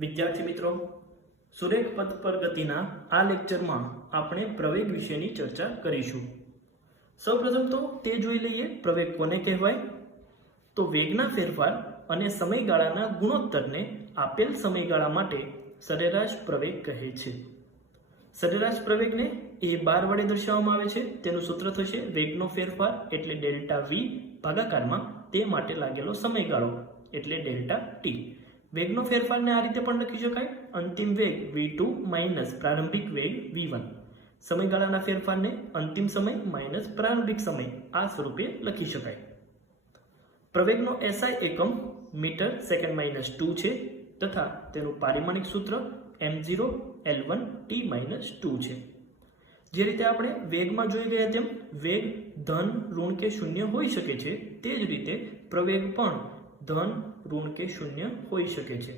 વિદ્યાર્થી મિત્રો, સુરેખ પથ પર ગતિના આ લેક્ચરમાં આપણે પ્રવેગ વિશેની ચર્ચા કરીશું. સૌપ્રથમ તો તે જોઈ લઈએ પ્રવેગ કોને કહેવાય. તો વેગના ફેરફાર અને સમયગાળાના ગુણોત્તરને આપેલ સમયગાળા માટે સરેરાશ પ્રવેગ કહે છે. સરેરાશ પ્રવેગને a12 વડે દર્શાવવામાં આવે છે. તેનું સૂત્ર થશે વેગનો ફેરફાર એટલે ડેલ્ટા v ભાગાકારમાં તે માટે લાગેલો સમયગાળો એટલે ડેલ્ટા t. વેગનો ફેરફારને આ રીતે પણ લખી શકાય, અંતિમ વેગ v2 માઇનસ પ્રારંભિક વેગ v1. સમયગાળાના ફેરફારને અંતિમ સમય માઇનસ પ્રારંભિક સમય આ સ્વરૂપે લખી શકાય. પ્રવેગનો SI એકમ મીટર સેકન્ડ માઇનસ 2 છે તથા તેનું પારિમાણિક સૂત્ર m0 L1 t માઇનસ 2 છે. જે રીતે આપણે વેગમાં જોઈ ગયા તેમ વેગ ધન, ઋણ કે શૂન્ય હોઈ શકે છે, તે જ રીતે પ્રવેગ પણ ધન, ઋણ કે શૂન્ય હોઈ શકે છે.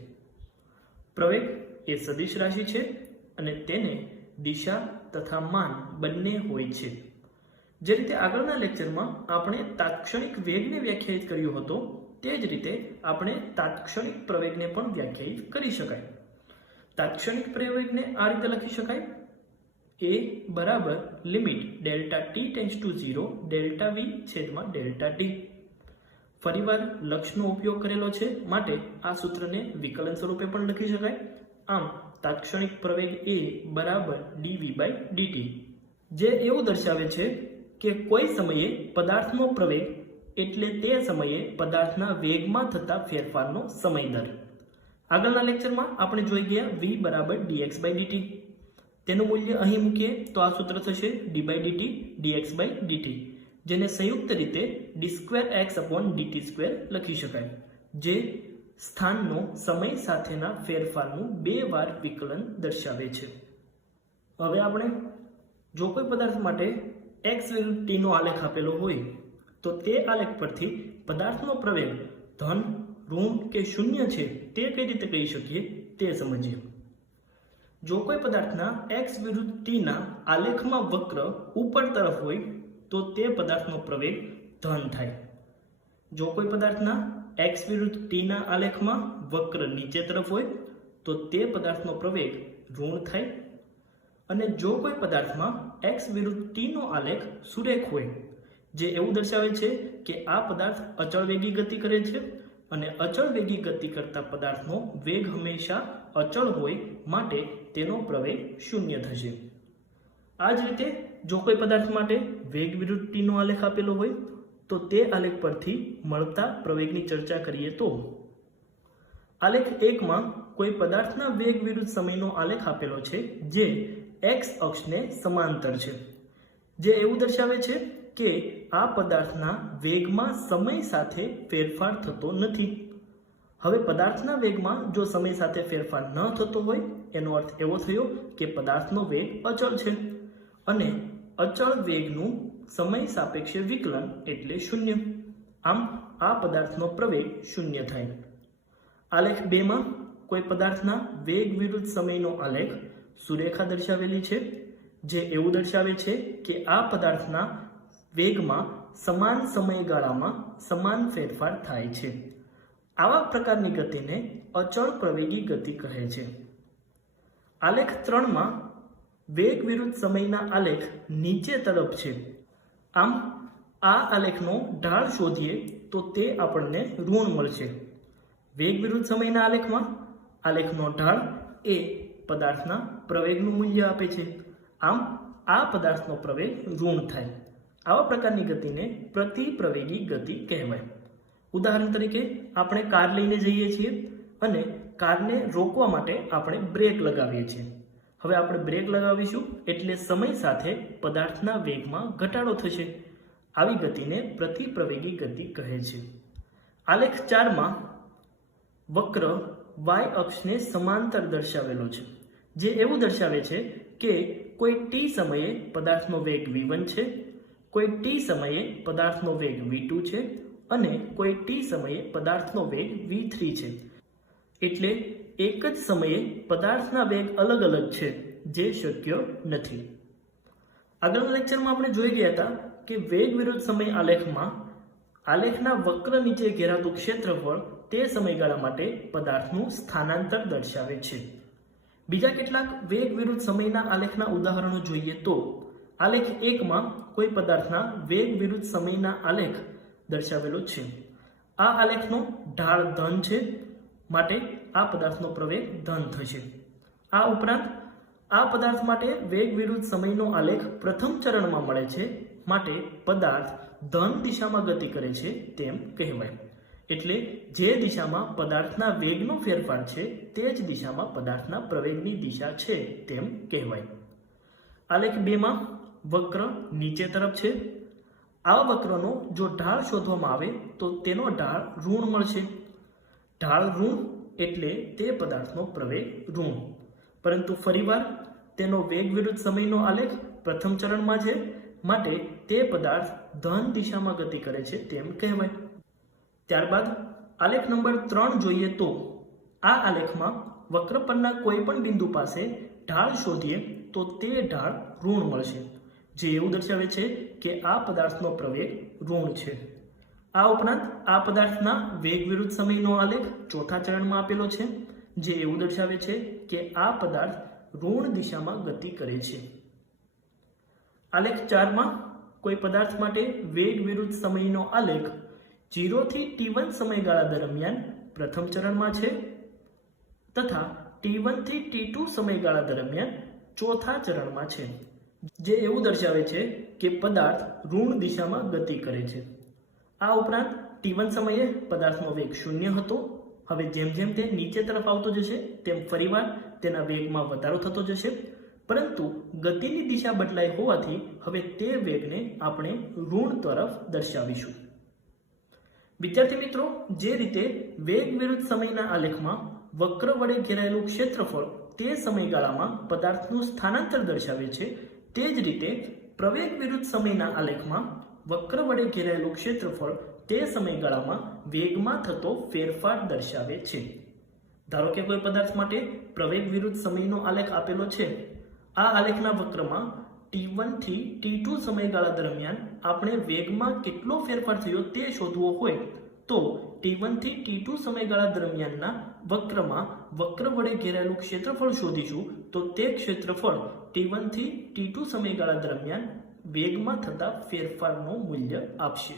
પ્રવેગ એ સદિશ રાશિ છે અને તેને દિશા તથા માન બંને હોય છે. જે રીતે આગળના લેક્ચરમાં આપણે તાત્ક્ષણિક વેગને વ્યાખ્યાયિત કર્યો હતો, તે જ રીતે આપણે તાત્ક્ષણિક પ્રવેગને પણ વ્યાખ્યાયિત કરી શકાય. તાત્ક્ષણિક પ્રવેગને આ રીતે લખી શકાય, a બરાબર limit delta t tends to 0 delta v છેદમાં ડેલ્ટા t. ફરીવાર લક્ષનો ઉપયોગ કરેલો છે માટે આ સૂત્રને વિકલન સ્વરૂપે પણ લખી શકાય. આમ તાત્ક્ષણિક પ્રવેગ a બરાબર dv બાય dt, જે એવું દર્શાવે છે કે કોઈ સમયે પદાર્થનો પ્રવેગ એટલે તે સમયે પદાર્થના વેગમાં થતા ફેરફારનો સમય દર. આગળના લેક્ચરમાં આપણે જોઈ ગયા v બરાબર dx બાય dt. તેનું મૂલ્ય અહીં મૂકીએ તો આ સૂત્ર થશે d by dt dx by dt, જેને સંયુક્ત રીતે d2x/dt2 લખી શકાય, જે સ્થાનનો સમય સાથેના ફેરફારનું 2 વાર વિકલન દર્શાવે છે. હવે આપણે જો કોઈ પદાર્થ માટે x વિરુદ્ધ t નો આલેખ આપેલો હોય તો તે આલેખ પરથી પદાર્થનો પ્રવેગ ધન, ઋણ કે શૂન્ય છે તે કઈ રીતે કહી શકીએ તે સમજીએ. જો કોઈ પદાર્થના x વિરુદ્ધ t ના આલેખમાં વક્ર ઉપર તરફ હોય તો તે પદાર્થનો પ્રવેગ ધન થાય. જો કોઈ પદાર્થના x વિરુદ્ધ t ના આલેખમાં વક્ર નીચે તરફ હોય તો તે પદાર્થનો પ્રવેગ ઋણ થાય. અને જો કોઈ પદાર્થમાં x વિરુદ્ધ t નો આલેખ સુરેખ હોય, જે એવું દર્શાવે છે કે આ પદાર્થ અચળ વેગી ગતિ કરે છે અને અચળ વેગી ગતિ કરતા પદાર્થનો વેગ હંમેશા અચળ હોય માટે તેનો પ્રવેગ શૂન્ય થશે. આ જ રીતે જો કોઈ પદાર્થ માટે વેગ વિરુદ્ધ t નો આલેખ આપેલો હોય તો તે આલેખ પરથી મળતા પ્રવેગની ચર્ચા કરીએ તો આલેખ 1 માં કોઈ પદાર્થના વેગ વિરુદ્ધ સમયનો આલેખ આપેલો છે જે x અક્ષને સમાંતર છે, જે એવું દર્શાવે છે કે આ પદાર્થના વેગમાં સમય સાથે ફેરફાર થતો નથી. હવે પદાર્થના વેગમાં જો સમય સાથે ફેરફાર ન થતો હોય એનો અર્થ એવો થયો કે પદાર્થનો વેગ અચળ છે અને અચળ વેગનું સમય સાપેક્ષે વિકલન એટલે શૂન્ય. આમ આ પદાર્થનો પ્રવેગ શૂન્ય થાય. આલેખ 2 માં કોઈ પદાર્થના વેગ વિરુદ્ધ સમયનો આલેખ સુરેખા દર્શાવેલી છે, જે એવું દર્શાવે છે કે આ પદાર્થના વેગમાં સમાન સમયગાળામાં સમાન ફેરફાર થાય છે. આવા પ્રકારની ગતિને અચળ પ્રવેગી ગતિ કહે છે. આલેખ 3 માં વેગ વિરુદ્ધ સમયના આલેખ નીચે તરફ છે. આમ આ આલેખનો ઢાળ શોધીએ તો તે આપણને ઋણ મળશે. વેગ વિરુદ્ધ સમયના આલેખમાં આલેખનો ઢાળ એ પદાર્થના પ્રવેગનું મૂલ્ય આપે છે. આમ આ પદાર્થનો પ્રવેગ ઋણ થાય. આવા પ્રકારની ગતિને પ્રતિપ્રવેગી ગતિ કહેવાય. ઉદાહરણ તરીકે આપણે કાર લઈને જઈએ છીએ અને કારને રોકવા માટે આપણે બ્રેક લગાવીએ છીએ. હવે આપણે બ્રેક લગાવીશું એટલે સમય સાથે પદાર્થના વેગમાં ઘટાડો થશે. આવી ગતિને પ્રતિપ્રવેગી ગતિ કહે છે. આલેખ 4 માં વક્ર y અક્ષને સમાંતર દર્શાવેલો છે, જે એવું દર્શાવે છે કે કોઈ t સમયે પદાર્થનો વેગ v1 છે, કોઈ t સમયે પદાર્થનો વેગ v2 છે અને કોઈ t સમયે પદાર્થનો વેગ v3 છે. એટલે એક જ સમયે પદાર્થના વેગ અલગ અલગ છે, જે શક્ય નથી. આગળના લેક્ચરમાં આપણે જોઈ ગયા હતા કે વેગ વિરુદ્ધ સમય આલેખમાં આલેખના વક્ર નીચે ઘેરાતું ક્ષેત્રફળ તે સમયગાળા માટે પદાર્થનું સ્થાનાંતર દર્શાવે છે. બીજા કેટલાક વેગ વિરુદ્ધ સમયના આલેખના ઉદાહરણો જોઈએ તો આલેખ 1 માં કોઈ પદાર્થના વેગ વિરુદ્ધ સમયના આલેખ દર્શાવેલો છે. આ આલેખનો ઢાળ ધન છે, માટે આ પદાર્થનો પ્રવેગ ધન થશે. આ ઉપરાંત આ પદાર્થ માટે વેગ વિરુદ્ધ સમયનો આલેખ પ્રથમ ચરણમાં મળે છે, માટે પદાર્થ ધન દિશામાં ગતિ કરે છે તેમ કહેવાય. એટલે જે દિશામાં પદાર્થના વેગનો ફેરફાર છે તે જ દિશામાં પદાર્થના પ્રવેગની દિશા છે તેમ કહેવાય. આલેખ 2 માં વક્ર નીચે તરફ છે. આ વક્રનો જો ઢાળ શોધવામાં આવે તો તેનો ઢાળ ઋણ મળશે. ઢાળ ઋણ એટલે તે પદાર્થનો પ્રવેગ ઋણ, પરંતુ ફરીવાર તેનો વેગ વિરુદ્ધ સમયનો આલેખ પ્રથમ ચરણમાં છે, માટે તે પદાર્થ ધન દિશામાં ગતિ કરે છે તેમ કહેવાય. ત્યારબાદ આલેખ નંબર 3 જોઈએ તો આ આલેખમાં વક્ર પરના કોઈ પણ બિંદુ પાસે ઢાળ શોધીએ તો તે ઢાળ ઋણ મળશે, જે એવું દર્શાવે છે કે આ પદાર્થનો પ્રવેગ ઋણ છે. આ ઉપરાંત આ પદાર્થના વેગ વિરુદ્ધ સમયનો આલેખ ચોથા ચરણમાં આપેલો છે, જે એવું દર્શાવે છે કે આ પદાર્થ ઋણ દિશામાં ગતિ કરે છે. આલેખ 4 માં કોઈ પદાર્થ માટે વેગ વિરુદ્ધ સમયનો આલેખ 0 થી t1 સમયગાળા દરમિયાન પ્રથમ ચરણમાં છે તથા t1 થી t2 સમયગાળા દરમિયાન ચોથા ચરણમાં છે, જે એવું દર્શાવે છે કે પદાર્થ ઋણ દિશામાં ગતિ કરે છે. આ ઉપરાંત t1 સમયે પદાર્થનો વેગ 0 હતો. હવે જેમ જેમ તે નીચે તરફ આવતો જશે તેમ ફરીવાર તેના વેગમાં વધારો થતો જશે, પરંતુ ગતિની દિશા બદલાઈ હોવાથી હવે તે વેગને આપણે ઋણ તરફ દર્શાવીશું. વિદ્યાર્થી મિત્રો, જે રીતે વેગ વિરુદ્ધ સમયના આલેખમાં વક્ર વડે ઘેરાયેલું ક્ષેત્રફળ તે સમયગાળામાં પદાર્થનું સ્થાનાંતર દર્શાવે છે, તે જ રીતે પ્રવેગ વિરુદ્ધ સમયના આલેખમાં વક્ર વડે ઘેરાયેલું ક્ષેત્રફળ તે સમયગાળામાં વેગમાં થતો ફેરફાર દર્શાવે છે. ધારો કે કોઈ પદાર્થ માટે પ્રવેગ વિરુદ્ધ સમયનો આલેખ આપેલો છે. આ આલેખના વક્રમાં t1 થી t2 સમયગાળા દરમિયાન આપણે વેગમાં કેટલો ફેરફાર થયો તે શોધવો હોય તો t1 થી t2 સમયગાળા દરમિયાનના વક્રમાં વક્ર વડે ઘેરાયેલું ક્ષેત્રફળ શોધીશું તો તે ક્ષેત્રફળ t1 થી t2 સમયગાળા દરમિયાન વેગમાં થતા ફેરફારનું મૂલ્ય આપશે.